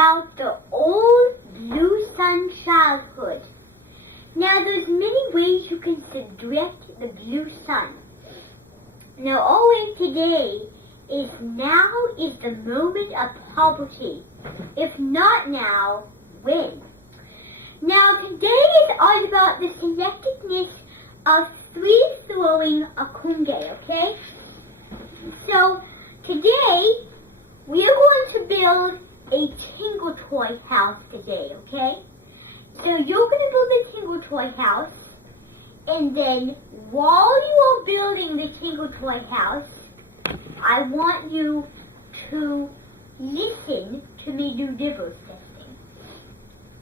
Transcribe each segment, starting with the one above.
about the old blue sun childhood. Now, there's many ways you can subtract the blue sun. Now, always today is now is the moment of poverty. If not now, when? Now, today is all about the selectedness of free-throwing a kunge, okay? So, today, we are going to build a tingle toy house today, okay? So, you're going to build a tingle toy house, and then while you are building the tingle toy house, I want you to listen to me do dibbles testing.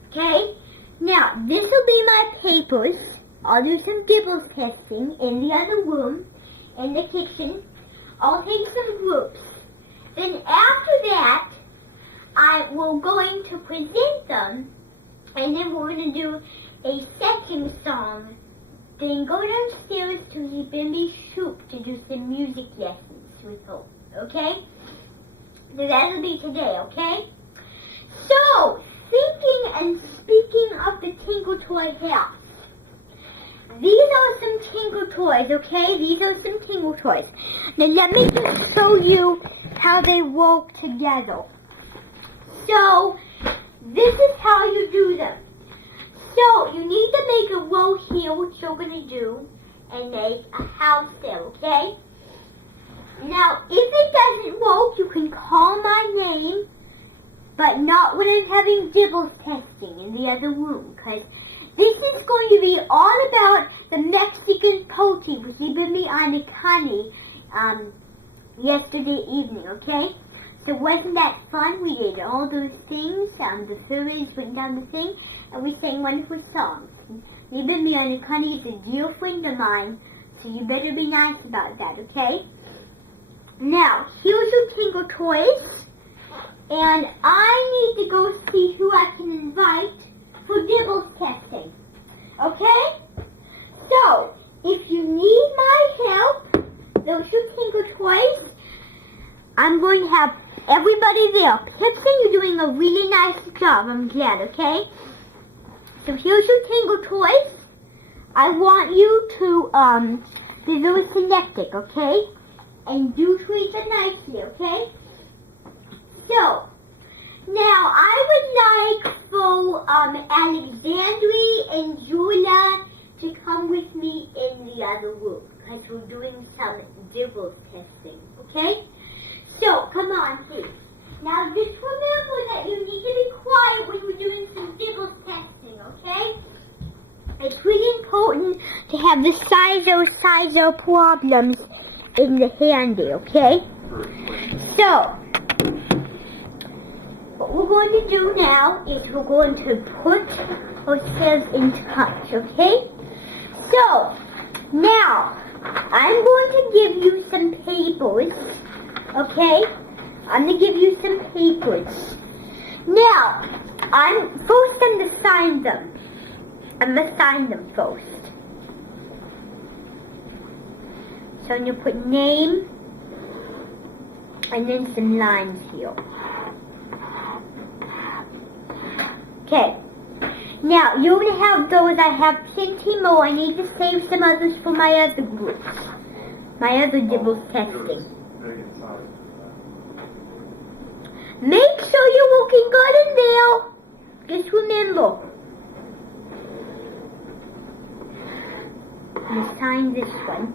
Okay? Now, this will be my papers. I'll do some dibbles testing in the other room, in the kitchen. I'll take some groups. Then after that, I will going to present them, and then we're going to do a second song. Then go downstairs to CIMG Shop to do some music lessons with her. Okay? So that'll be today, okay? So, thinking and speaking of the Tingle Toy house. These are some Tingle Toys, okay? These are some Tingle Toys. Now let me just show you how they work together. So, this is how you do them. So, you need to make a row here, which you're going to do, and make a house there, okay? Now, if it doesn't work, you can call my name, but not when I'm having dibbles testing in the other room, because this is going to be all about the Mexican poultry, which you gave me on the Connie yesterday evening, okay? So wasn't that fun? We did all those things, the fairies went down the thing, and we sang wonderful songs. Leaving me on the Connie is a dear friend of mine, so you better be nice about that, okay? Now, here's your Tingle Toys, and I need to go see who I can invite for dibbles testing, okay? So, if you need my help, those your Tingle Toys, I'm going to have everybody there. Pipson, you're doing a really nice job, I'm glad, okay? So here's your Tingle Toys. I want you to be very selective, okay? And do treat them nicely, okay? So, now I would like for Alexandria and Julia to come with me in the other room, because we're doing some dibbles testing, okay? So, come on, please. Now, just remember that you need to be quiet when we're doing some dibbles testing, okay? It's really important to have the sizer problems in the handy, okay? So, what we're going to do now is we're going to put ourselves in touch, okay? So, now, I'm going to give you some papers, okay? I'm going to give you some papers. Now, I'm going to sign them. I'm going to sign them first. So I'm going to put name and then some lines here. Okay. Now, you're going to have those. I have plenty more. I need to save some others for my other groups. My other dibbles testing. Make sure you're looking good in there. Just remember. I'm going to sign this one.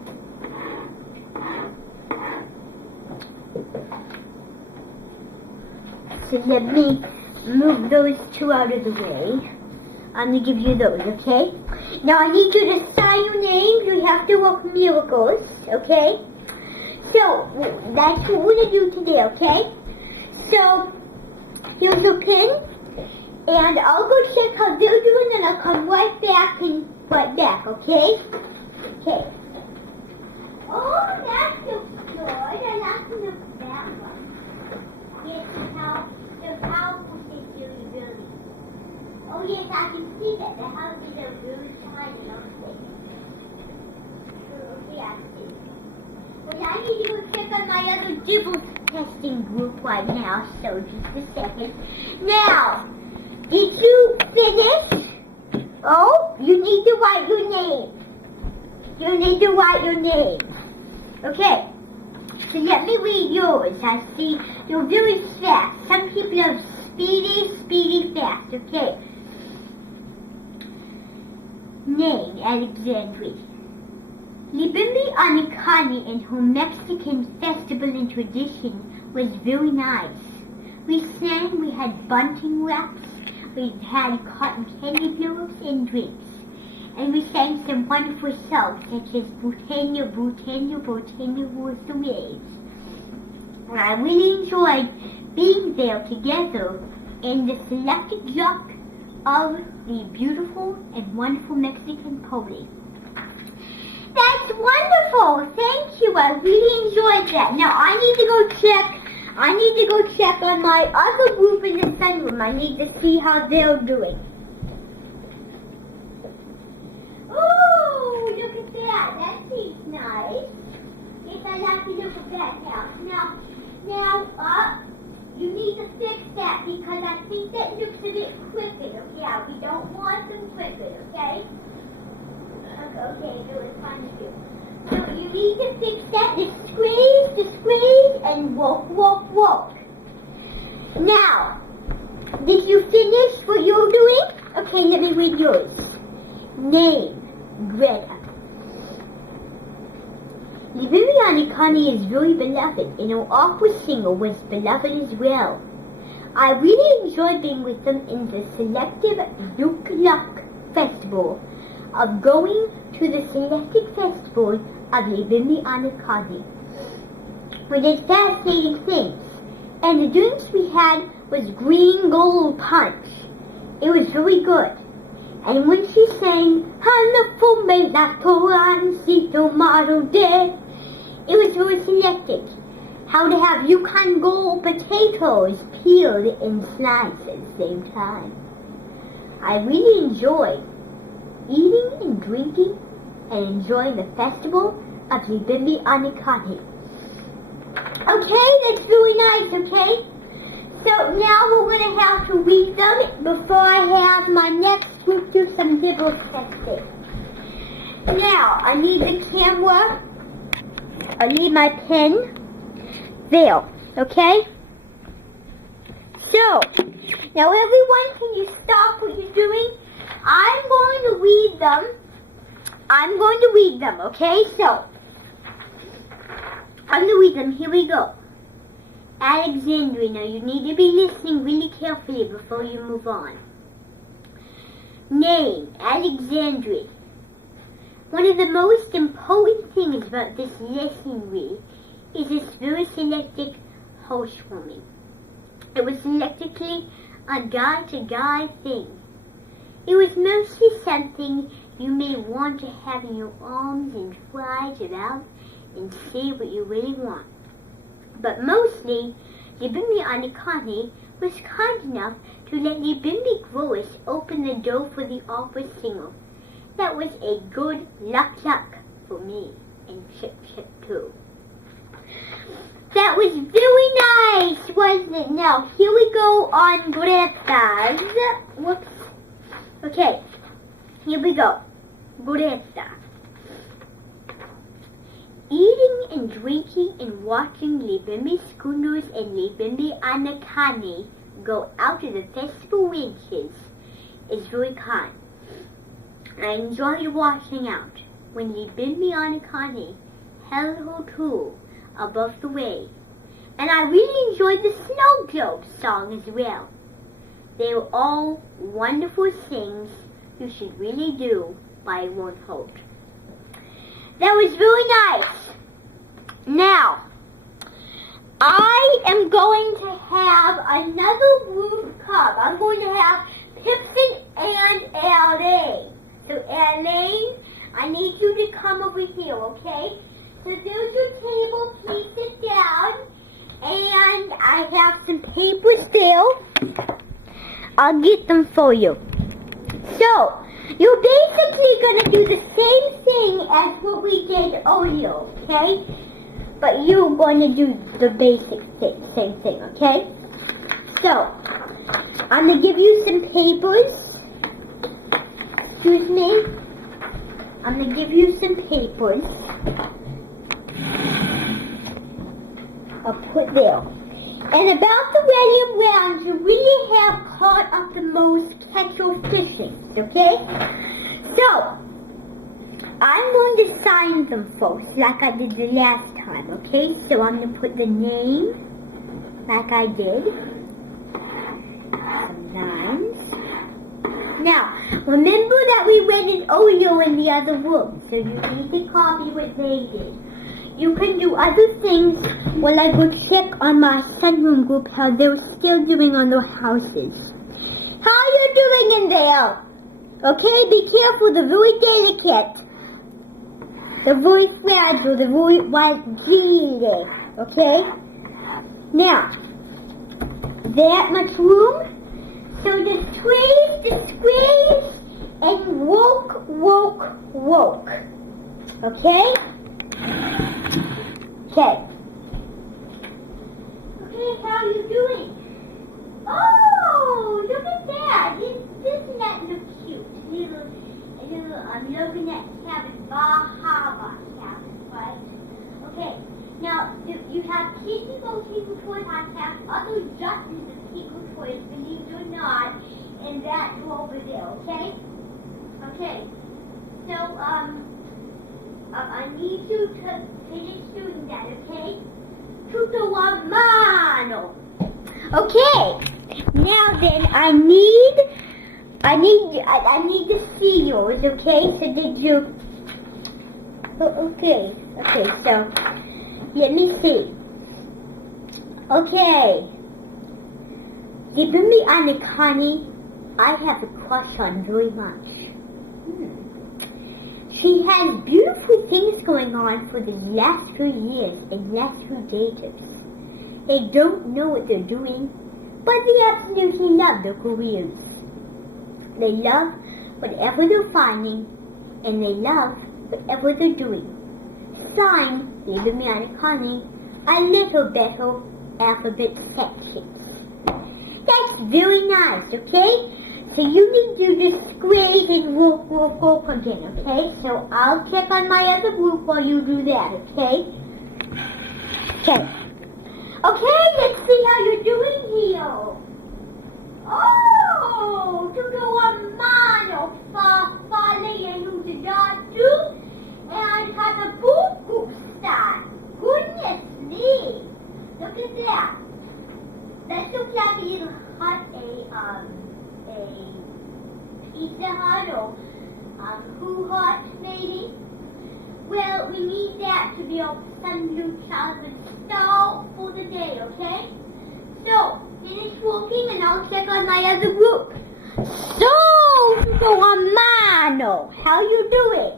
So let me move those two out of the way. I'm going to give you those, okay? Now I need you to sign your names. You have to work miracles, okay? So, that's what we're going to do today, okay? So, here's your pen. And I'll go check how they're doing and I'll come right back, okay? Okay. Oh, that looks good. I like to look at that one. Yes, the house is really. Oh yes, I can see that. The houses are really shiny, aren't they? Okay, I see. Well, I need to go check on my other dibbles testing group right now, so just a second. Now, did you finish? Oh, you need to write your name. You need to write your name. Okay, so let me read yours. I see you're very fast. Some people are speedy, fast. Okay. Name, Alexandria. Libimbi Anikani and her Mexican festival and tradition was very nice. We sang, we had bunting wraps, we had cotton candy blowers and drinks. And we sang some wonderful songs such as Britannia, Britannia, Britannia rules the waves. And I really enjoyed being there together in the selected look of the beautiful and wonderful Mexican pony. That's wonderful! Thank you, I really enjoyed that. Now I need to go check on my other group in the sunroom. I need to see how they're doing. Ooh, look at that. That seems nice. Yes, I like to look at that now. Now, you need to fix that because I think that looks a bit crooked. Okay, we don't want them crooked, okay? Okay, do it fine to do. So you need to fix that. The squeeze, and walk. Now, did you finish what you're doing? Okay, let me read yours. Name, Greta. Liberiani Connie is very beloved, and her opera singer was beloved as well. I really enjoyed being with them in the selective Duke Luck Festival of going to the selected festival of Liberiani Connie. We did fascinating things, and the drinks we had was green gold punch. It was very good. And when she sang, Hanna me la Torancito Model Day, it was very selected. How to have Yukon Gold potatoes peeled and sliced at the same time. I really enjoyed eating and drinking and enjoying the festival of Libimbi Anikani. Okay, that's really nice, okay? So now we're going to have to read them before I have my next group do some dibble testing. Now, I need the camera. I need my pen. There, okay? So, now everyone, can you stop what you're doing? I'm going to read them. Okay? So, I'm going to read them. Here we go. Alexandria, now you need to be listening really carefully before you move on. Name, Alexandria. One of the most important things about this lesson is this very selected housewarming. It was selectively a guy-to-guy thing. It was mostly something you may want to have in your arms and fly about and see what you really want. But mostly, Libimbi Anikani was kind enough to let Libimbi growers open the door for the opera singer. That was a good luck for me and Chip too. That was very nice, wasn't it? Now, here we go on Greta's. Whoops. Okay, here we go. Greta. Eating and drinking and watching Libimbi schooners and Libimbi Anakani go out to the festival winches is very kind. I enjoyed watching out when Libimbi Anakani held her tool above the way, and I really enjoyed the Snow Globe song as well. They were all wonderful things you should really do, by one hope. That was really nice. Now, I am going to have another group come. I'm going to have Pipson and Elaine. So Elaine, I need you to come over here, okay? So there's your table. Please sit down. And I have some papers there. I'll get them for you. So, you're basically going to do the same thing as what we did earlier, okay? but you're going to do the basic same thing, okay? So, I'm going to give you some papers. Excuse me. I'm going to give you some papers. I'll put there. And about the William Rounds, you really have caught up the most kettle fishing, okay? So, I'm going to sign them first, like I did the last time, okay? So I'm going to put the name, like I did. Some lines. Now, remember that we read an audio in the other room, so you need to copy what they did. You can do other things while I go check on my sunroom group how they're still doing on their houses. How you doing in there? Okay, be careful, they're very delicate. They're very fragile, they're very fragile, okay? Now, that much room. So just squeeze, and work. Okay? Okay. Okay, how are you doing? Oh, look at that. Isn't that look cute? I'm looking at cabin, Bahama cabin, right? Okay. Now, you have Tingle toys. I have other dozens of Tingle toys, believe it or not, and that's over there, okay? Okay. So, I need you to finish doing that, okay? Tutto a mano. Okay. Now then, I need to see yours, okay? So did you? Oh, okay. So let me see. Okay. Libumi Anikani, I have a crush on very much. She has beautiful things going on for the last few years and last few daters. They don't know what they're doing, but they absolutely love their careers. They love whatever they're finding, and they love whatever they're doing. Signed, Libumi Anikani, a little better alphabet sections. That's very nice, okay? So you need to just squeeze and work again, okay? So I'll check on my other group while you do that, okay? Okay. Okay, let's see how you're doing here. Oh, tutto a mano, fale and udidatu, and katabuku style. Goodness me. Look at that. That looks like a little hut, a Pizza Hut or Who Hut, maybe. Well, we need that to be our Sunblue Childhood stall for the day, okay? So, finish working and I'll check on my other group. So Amano, how you doing?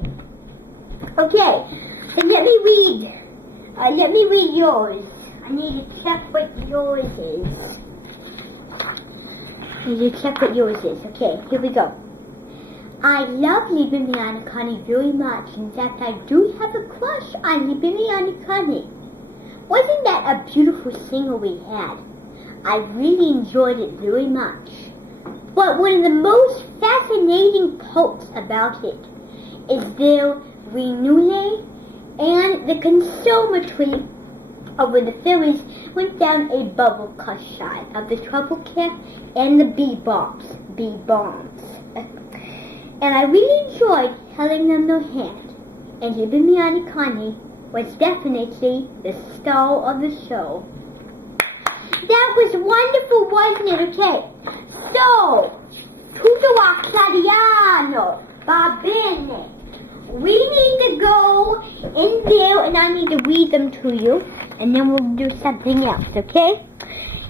Okay, so let me read yours. I need to check what yours is. Okay, here we go. I love Libumi Anikani very much. In fact, I do have a crush on Libumi Anikani. Wasn't that a beautiful singer we had? I really enjoyed it very much. But one of the most fascinating parts about it is their renewal and the conservatory over the ferries went down a bubble cut shot of the trouble cat and the bee bombs. And I really enjoyed telling them their hand. And Libumi Anikani was definitely the star of the show. That was wonderful, wasn't it? Okay. So, tutto a clariano, va bene. We need to go in there and I need to read them to you. And then we'll do something else, okay?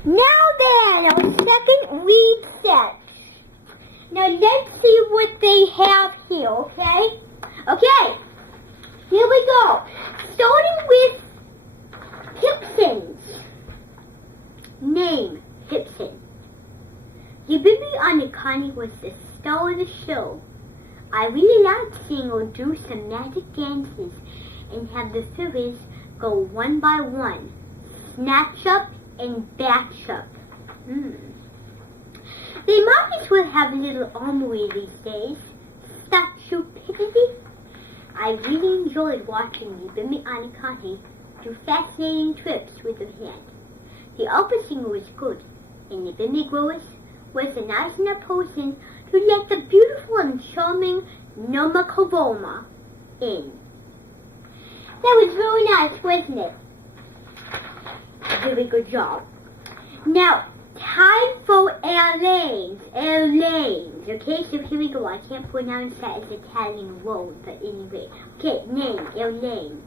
Now then, our second read set. Now let's see what they have here, okay? Okay, here we go. Starting with Hipson's. Name, Hipson. Libumi Anikani was the star of the show. I really liked seeing her do some magic dances and have the fairies go one by one. Snatch up and batch up. They might as well have a little armory these days. Such stupidity. I really enjoyed watching the Bimmy Anakani do fascinating tricks with her hand. The opera singer was good, and the Bimmy growers was a nice enough person to let the beautiful and charming Noma Kovoma in. That was really nice, wasn't it? Very good job. Now, time for airlanes. Airlanes. Okay, so here we go. I can't pronounce that as Italian word, but anyway. Okay, name, airlane.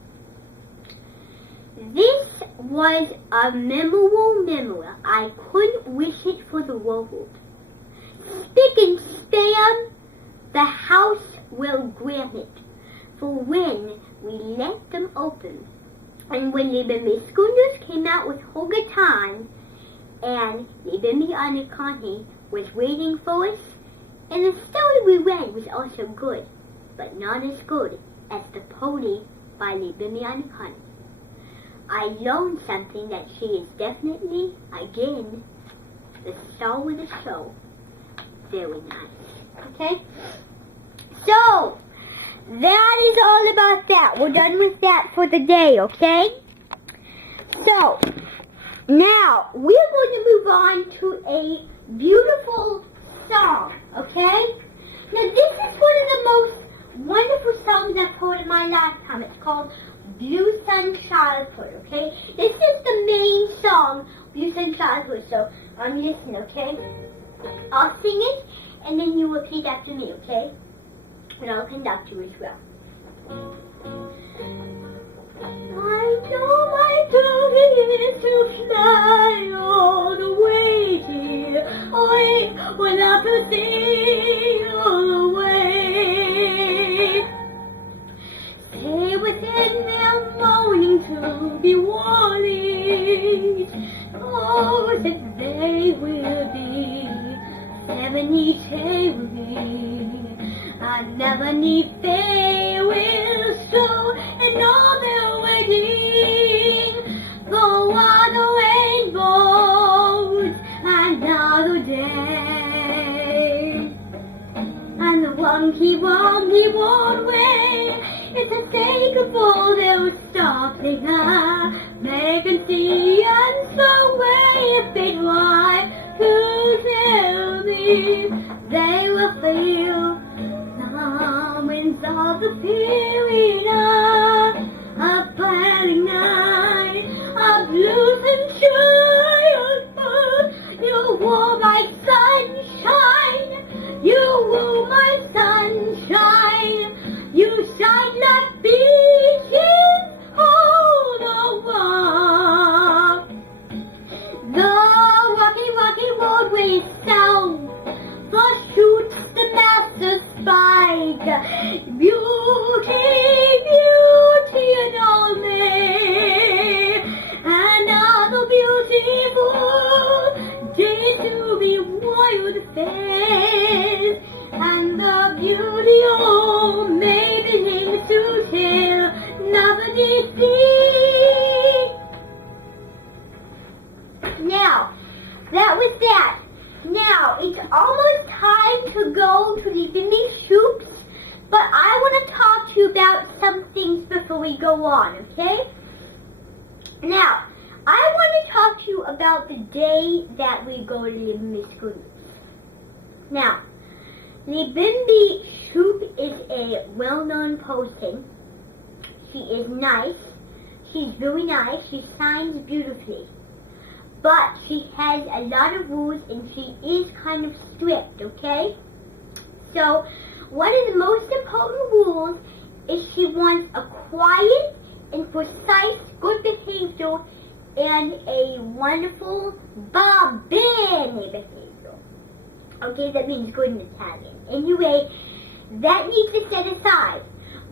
This was a memorable memory. I couldn't wish it for the world. Spick and span, the house will grant it, for when we let them open. And when the Bimmy schooners came out with Holga Time, and the Bimmy Anakani was waiting for us, and the story we read was also good, but not as good as the pony by the Bimmy Anakani. I learned something that she is definitely, again, the star of the show. Very nice. Okay? So, that is all about that. We're done with that for the day, okay? So, now, we're going to move on to a beautiful song, okay? Now, this is one of the most wonderful songs I've heard in my lifetime. It's called Blue Sun Childhood, okay? This is the main song, Blue Sun Childhood, so listen, okay? I'll sing it, and then you repeat after me, okay? And I'll conduct you as well. I know my duty is to fly all the way here, away, without to see all the way. Stay within their morning to be warning. Oh, that they will be 70 shades. I never need farewell show, and all they're waiting for the rainbows another day. And the wonky way is the sake of all they'll stop singing. They can see and so way if they try to tell me, they will feel winds of the Purina, a burning night, a blue sunshine. You were my sunshine, you were my sunshine. You shine like beaches all over. The rocky roadway sound shoots the master spike. Beauty and all me. Another beautiful day to be wild face. And the beauty of maybe things to tell nobody see. Now, that was that. Now, it's almost time to go to the Bimmy Shoops, but I want to talk to you about some things before we go on, okay? Now, I want to talk to you about the day that we go to the Bimmy Schoops. Now, the Bimby Shoop is a well-known person. She is nice. She's very nice. She signs beautifully. But she has a lot of rules and she is kind of strict, okay? So, one of the most important rules is she wants a quiet and precise good behavior and a wonderful bene behavior. Okay, that means good in Italian. Anyway, that needs to set aside.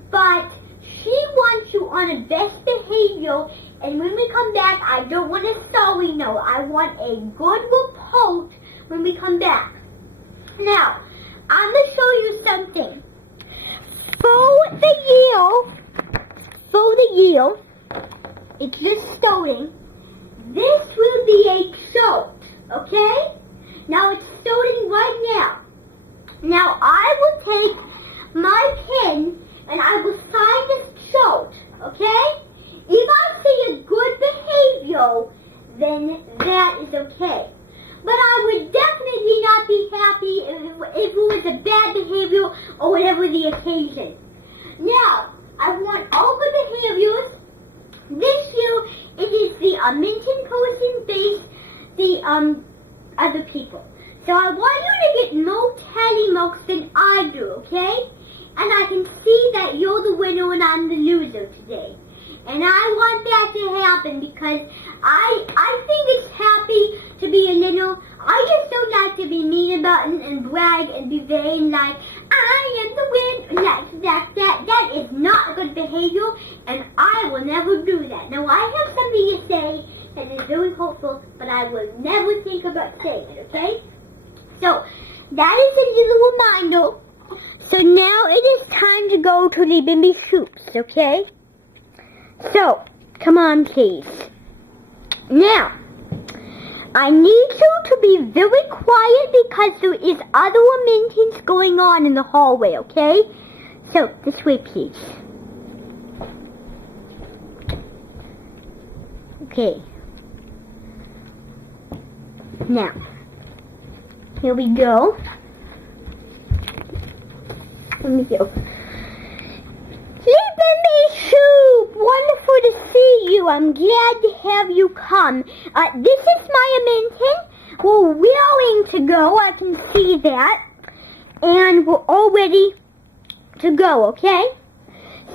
But she wants you on a best behavior. And when we come back, I don't want a sorry note. I want a good report when we come back. Now, I'm going to show you something. For the year it's just starting. This will be a chart, okay? Now it's starting right now. Now I will take my pen and I will sign this chart, okay? If I see a good behavior, then that is okay. But I would definitely not be happy if it was a bad behavior or whatever the occasion. Now, I want all the behaviors. This year, it is the Minton person based the other people. So I want you to get more tally marks than I do, okay? And I can see that you're the winner and I'm the loser today. And I want that to happen because I think it's happy to be a little. I just don't like to be mean about it and brag and be vain like I am the winner. That is not good behavior, and I will never do that. Now I have something to say that is very hopeful, but I will never think about saying it. Okay? So that is a little reminder. So now it is time to go to the Bimbi Shoops. Okay? So, come on please. Now, I need you to be very quiet because there is other Mintons going on in the hallway, okay? So, this way please. Okay. Now, here we go. Let me go. Bimbi Shoop! Wonderful to see you. I'm glad to have you come. This is Maya Minton. We're willing to go. I can see that. And we're all ready to go, okay?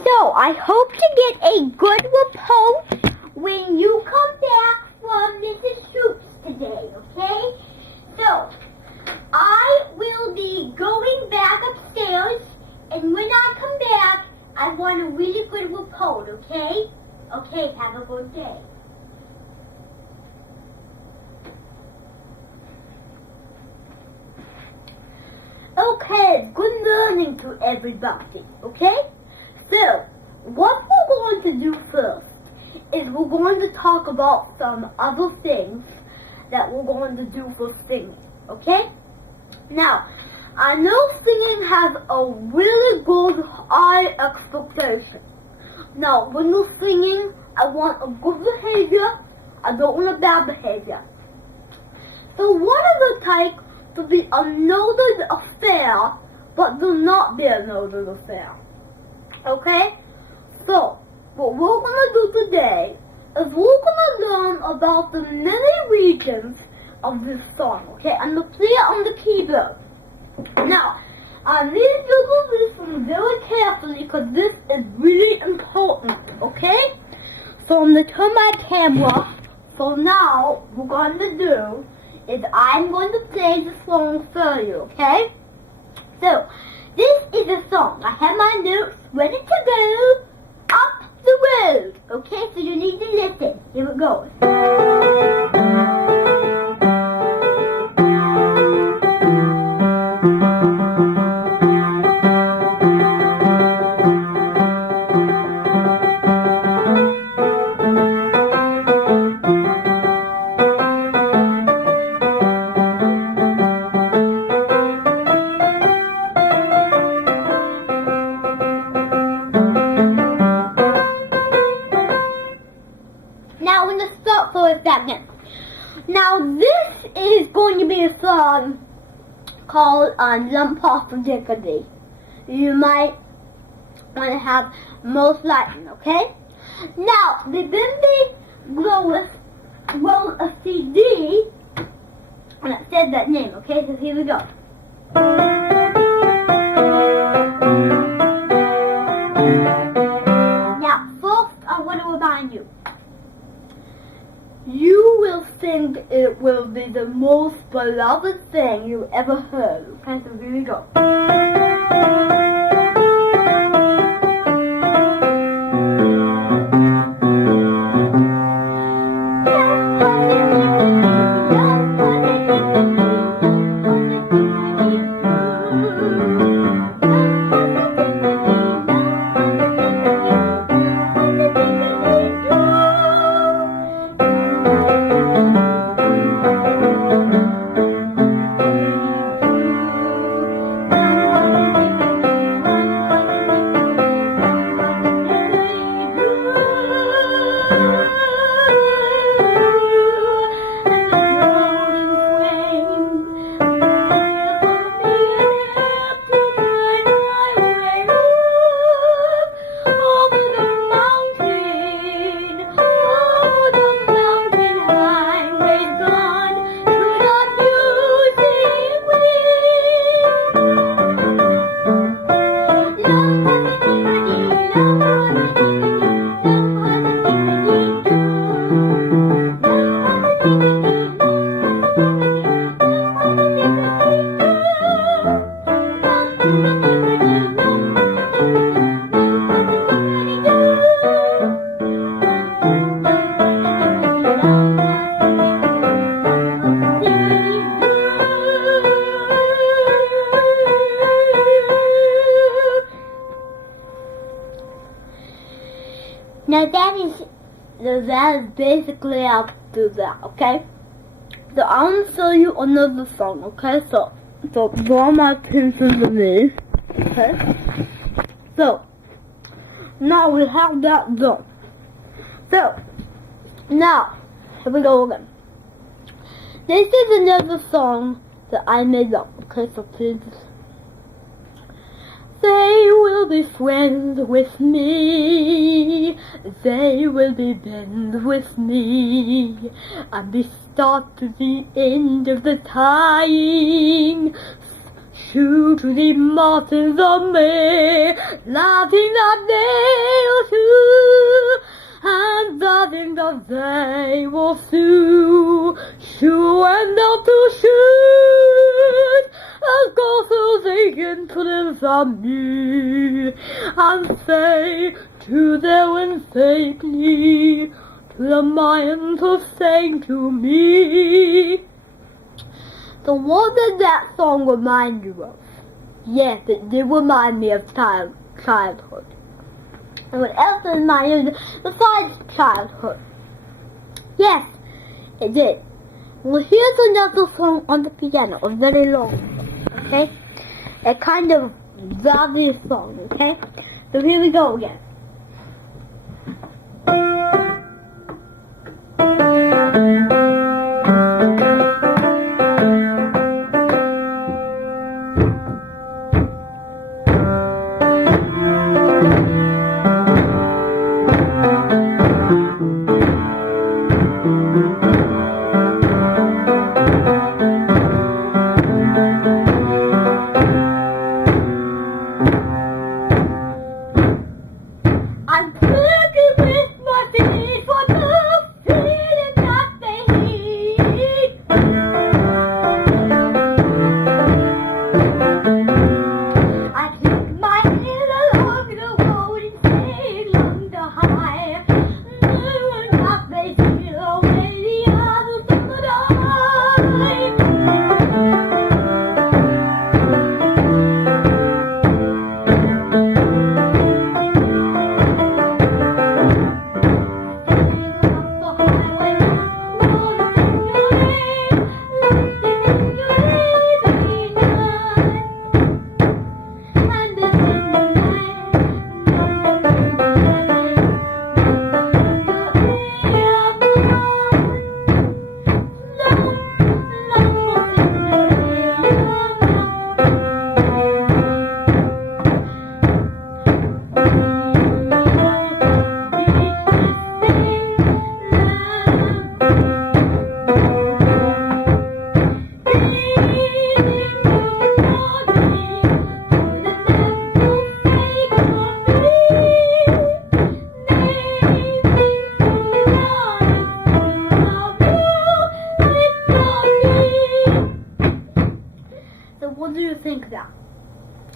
So, I hope to get a good report when you come back from Mrs. Shoop's today, okay? So, I will be going back upstairs, and when I come back, I want a really good report, okay? Okay, have a good day. Okay, good morning to everybody, okay? So, what we're going to do first is we're going to talk about some other things that we're going to do for singing, okay? Now, I know singing has a really good high expectation. Now, when you're singing, I want a good behavior. I don't want a bad behavior. So what is it take to be a noted affair, but do not be a noted affair? Okay? So, what we're going to do today is we're going to learn about the many regions of this song, okay? I'm going to play it on the keyboard. Now, I need you to listen very carefully because this is really important, okay? So I'm going to turn my camera. So now, what we're going to do is I'm going to play the song for you, okay? So, this is a song. I have my notes ready to go up the road, okay? So you need to listen. Here it goes. Now, I'm going to stop for a second. Now, this is going to be a song called Lump Off of Dickety. You might want to have most lightning, okay? Now, the Bimbi wrote a CD, and it said that name, okay? So here we go. Now, first, I want to remind you. You will think it will be the most beloved thing you ever heard. Okay, so here we go. Now that is basically how to do that, okay? So I want to show you another song, okay? So draw my attention to me, okay? So now we have that done. So now here we go again. This is another song that I made up, okay? So please. They will be friends with me, they will be bends with me, and be start to the end of the time. Shoot to the mountains of me, laughing that they will shoot, and nothing that they will sue. Shoot and not to shoot, as go through the influence of me, and say to them and safely, to the minds who sang to me. So what did that song remind you of? Yes, it did remind me of childhood. And what else reminded you besides childhood? Yes, it did. Well, here's another song on the piano, a very long one, okay? A kind of lovely song, okay? So here we go again.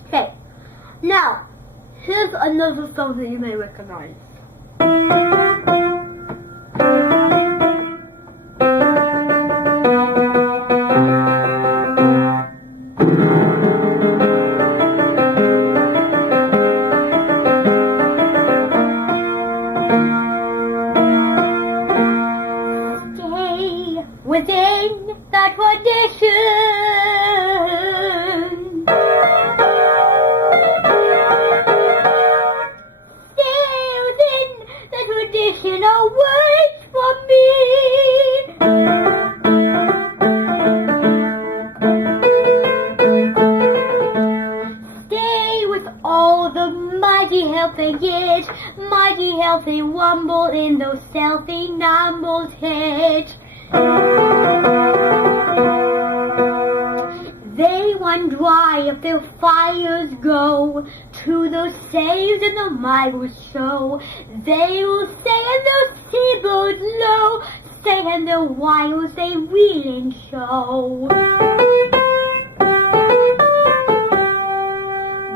Okay, now, here's another song that you may recognize. Stay within the tradition. Traditional words for me. Stay with all the mighty help they get, mighty help they wumble in those selfie numbles head. They wonder why if their fires go to those saves in the Bible show. They will say in those seabirds low, say in their wiles they wheeling show.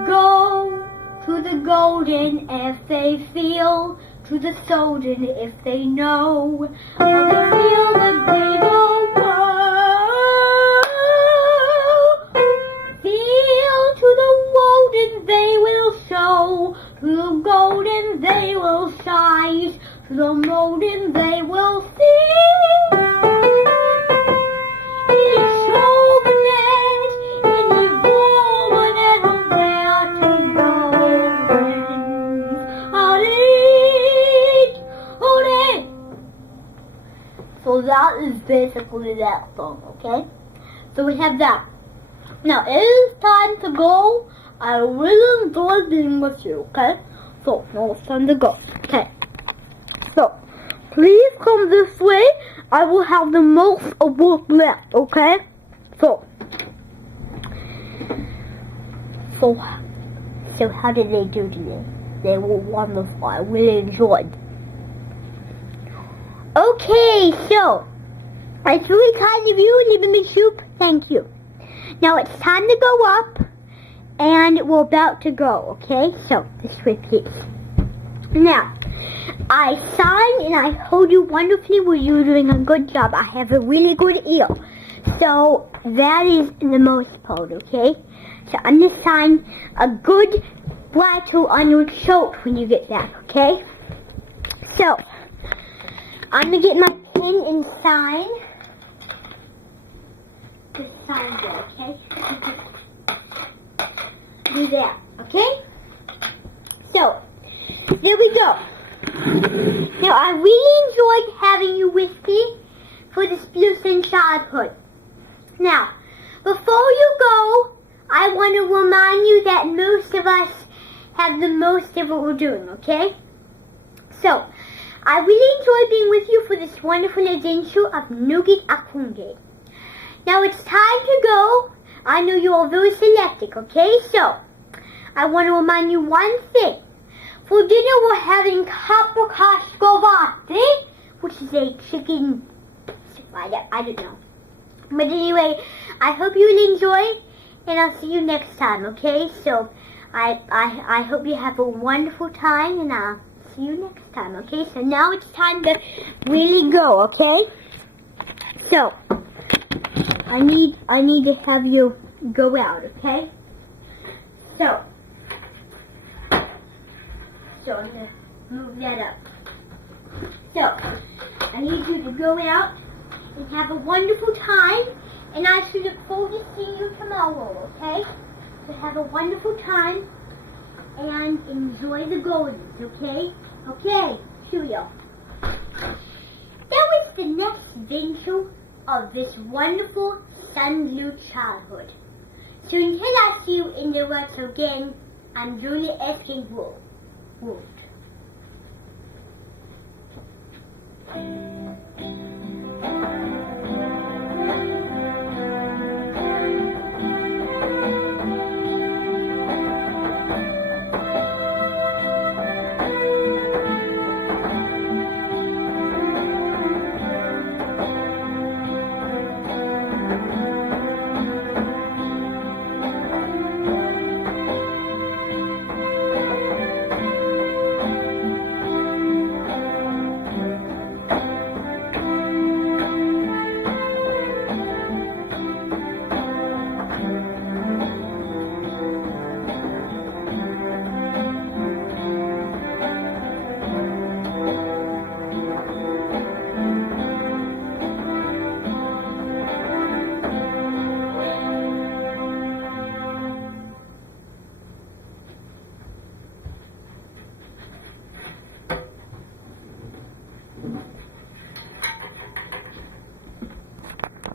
Go to the golden if they feel, to the golden if they know, how they feel the great old world. Feel to the golden they will show, To the golden they will rise, to the golden they will sing. Each showman's in the woman and from there to golden. Hallelujah. So that is basically that song, okay? So we have that. Now it is time to go. I really enjoy being with you, okay? So now it's time to go. Okay. So please come this way. I will have the most of work left, okay? So how did they do today? They were wonderful. I really enjoyed. Okay, so it's really kind of you, Living Me Soup. Thank you. Now it's time to go up, and we're about to go, okay? So, this way, please. Now, I signed and I hold you wonderfully. Well, you're doing a good job. I have a really good ear. So, that is the most part, okay? So, I'm going to sign a good bridle on your shirt when you get back, okay? So, I'm going to get my pen and sign. Just sign there, okay? Do that, okay? So, there we go. Now, I really enjoyed having you with me for this Blue Sun childhood. Now, before you go, I want to remind you that most of us have the most of what we're doing, okay? So, I really enjoyed being with you for this wonderful adventure of Nougat Akunde. Now it's time to go. I know you're all very selective, okay? So, I want to remind you one thing. For dinner, we're having capriccia scovate, which is a chicken, I don't know. But anyway, I hope you will enjoy, and I'll see you next time, okay? So, I hope you have a wonderful time, and I'll see you next time, okay? So now it's time to really go, okay? So, I need to have you go out, okay? So I'm going to move that up. So, I need you to go out and have a wonderful time, and I should look forward to seeing you tomorrow, okay? So have a wonderful time, and enjoy the Goldens, okay? Okay, cheerio. That was the next adventure of this wonderful sun blue childhood. So until I see you in the world again, I'm Julia Eskin Wolf.